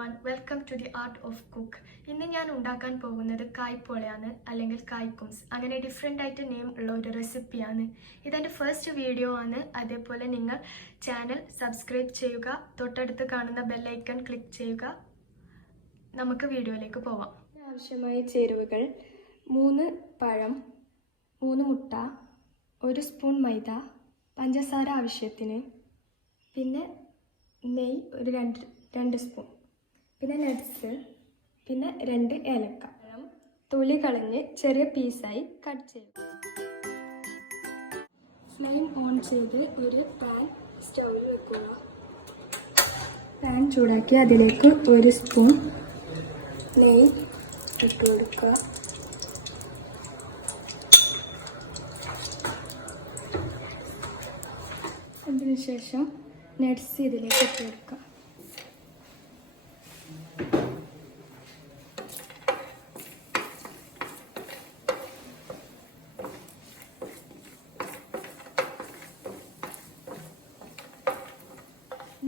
everyone, welcome to the art of cook. ഇന്ന് ഞാൻ ഉണ്ടാക്കാൻ പോകുന്നത് കായ്പോളയാണ് അല്ലെങ്കിൽ കായ്ക്കുംസ്. അങ്ങനെ ഡിഫറെൻ്റ് ആയിട്ട് നെയിം ഉള്ള ഒരു റെസിപ്പിയാണ്. ഇതെൻ്റെ ഫസ്റ്റ് വീഡിയോ ആണ്. അതേപോലെ നിങ്ങൾ ചാനൽ സബ്സ്ക്രൈബ് ചെയ്യുക, തൊട്ടടുത്ത് കാണുന്ന ബെല്ലൈക്കൺ ക്ലിക്ക് ചെയ്യുക. നമുക്ക് വീഡിയോയിലേക്ക് പോവാം. ആവശ്യമായ ചേരുവകൾ: 3 പഴം, 3 മുട്ട, 1 സ്പൂൺ മൈദ, പഞ്ചസാര ആവശ്യത്തിന്, പിന്നെ നെയ്യ് ഒരു 2 സ്പൂൺ, പിന്നെ നട്ട്സ്, പിന്നെ 2 ഏലക്ക. തൊലി കളഞ്ഞ് ചെറിയ പീസായി കട്ട് ചെയ്യുക. ഫ്ലെയിം ഓൺ ചെയ്ത് ഒരു പാൻ സ്റ്റൗവിൽ വെക്കുക. പാൻ ചൂടാക്കി അതിലേക്ക് 1 സ്പൂൺ നെയ്യ് ഇട്ട് കൊടുക്കുക. അതിനുശേഷം നട്ട്സ് ഇതിലേക്ക് ഇട്ട് കൊടുക്കുക.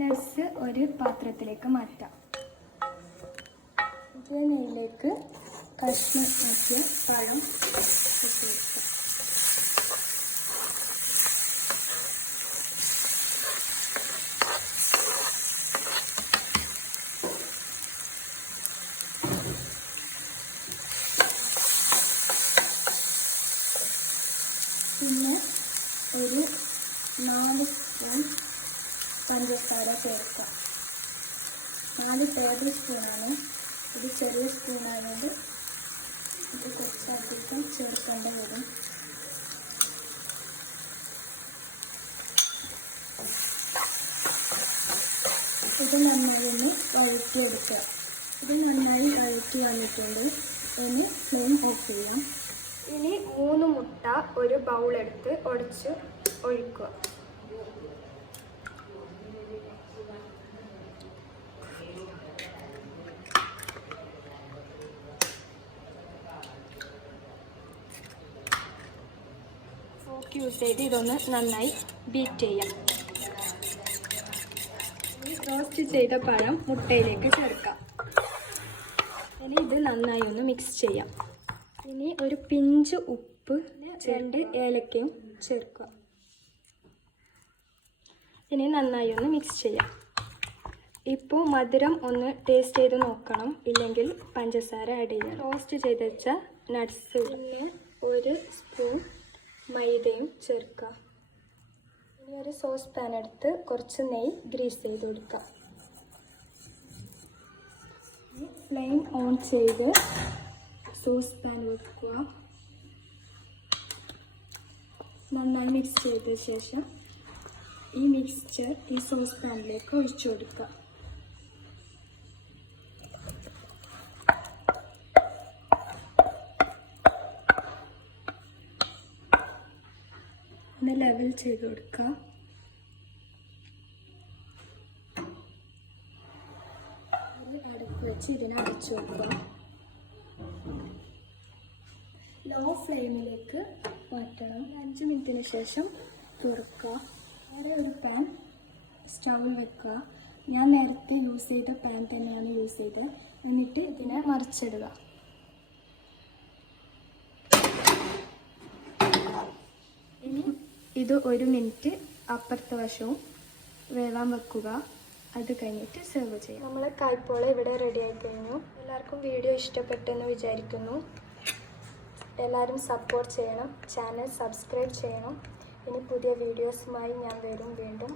നട്ട്സ് ഒരു പാത്രത്തിലേക്ക് മാറ്റാം. ഈ നെയ്യിലേക്ക് കഷ്ണം ആക്കിയ പഴം ഇട്ട് കൊടുക്കുക. പിന്നെ ഒരു 4 സ്പൂൺ പഞ്ചസാര ചേർക്കാം. 4 ടേബിൾ സ്പൂണാണ്. ഇത് ചെറിയ സ്പൂണായതുകൊണ്ട് ഇത് കുറച്ചധികം ചേർക്കേണ്ടി വരും. ഇത് നന്നായി ഒന്ന് വഴറ്റിയെടുക്കുക. ഇത് നന്നായി വഴറ്റി വന്നിട്ടുണ്ട്. ഇനി ഫ്ലെയിം ഓഫ് ചെയ്യാം. ഇനി 3 മുട്ട ഒരു ബൗളെടുത്ത് ഉടച്ച് ഒഴിക്കുക. ഫോർക്ക് യൂസ് ചെയ്ത് ഇതൊന്ന് നന്നായി ബീറ്റ് ചെയ്യാം. റോസ്റ്റ് ചെയ്ത പഴം മുട്ടയിലേക്ക് ചേർക്കാം. ഇനി ഇത് നന്നായി ഒന്ന് മിക്സ് ചെയ്യാം. ഇനി ഒരു പിഞ്ച് ഉപ്പ്, 2 ഏലക്കയും ചേർക്കുക. ഇനി നന്നായി ഒന്ന് മിക്സ് ചെയ്യാം. ഇപ്പോൾ മധുരം ഒന്ന് ടേസ്റ്റ് ചെയ്ത് നോക്കണം, ഇല്ലെങ്കിൽ പഞ്ചസാര ആഡ് ചെയ്യാം. റോസ്റ്റ് ചെയ്ത് വെച്ച നട്ട്സ്, പിന്നെ 1 സ്പൂൺ മൈദയും ചേർക്കുക. ഇനി ഒരു സോസ് പാൻ എടുത്ത് കുറച്ച് നെയ്യ് ഗ്രീസ് ചെയ്ത് കൊടുക്കുക. ഫ്ലെയിം ഓൺ ചെയ്ത് സോസ് പാൻ വെക്കുക. നന്നായി മിക്സ് ചെയ്ത ശേഷം ഈ മിക്സ്ചർ ഈ സോസ് പാനിലേക്ക് ഒഴിച്ചു കൊടുക്കുക. ഒന്ന് ലെവൽ ചെയ്ത് കൊടുക്കുക. അടുപ്പ് വെച്ച് ഇതിനെ അടച്ചു വെക്കുക. ലോ ഫ്ലെയിമിലേക്ക് മാറ്റണം. 5 മിനിറ്റിന് ശേഷം തുറക്കുക. വേറെ ഒരു പാൻ സ്റ്റൗവിൽ വെക്കുക. ഞാൻ നേരത്തെ യൂസ് ചെയ്ത പാൻ തന്നെയാണ് യൂസ് ചെയ്തത്. എന്നിട്ട് ഇതിനെ മറിച്ചിടുക. ഇനി ഇത് 1 മിനിറ്റ് അപ്പുറത്തെ വശവും വേവാൻ വെക്കുക. അത് കഴിഞ്ഞിട്ട് സെർവ് ചെയ്യാം. നമ്മളെ കായ്പോള ഇവിടെ റെഡി ആയി കഴിഞ്ഞു. എല്ലാവർക്കും വീഡിയോ ഇഷ്ടപ്പെട്ടെന്ന് വിചാരിക്കുന്നു. എല്ലാവരും സപ്പോർട്ട് ചെയ്യണം, ചാനൽ സബ്സ്ക്രൈബ് ചെയ്യണം. ഇനി പുതിയ വീഡിയോസുമായി ഞാൻ വരും വീണ്ടും.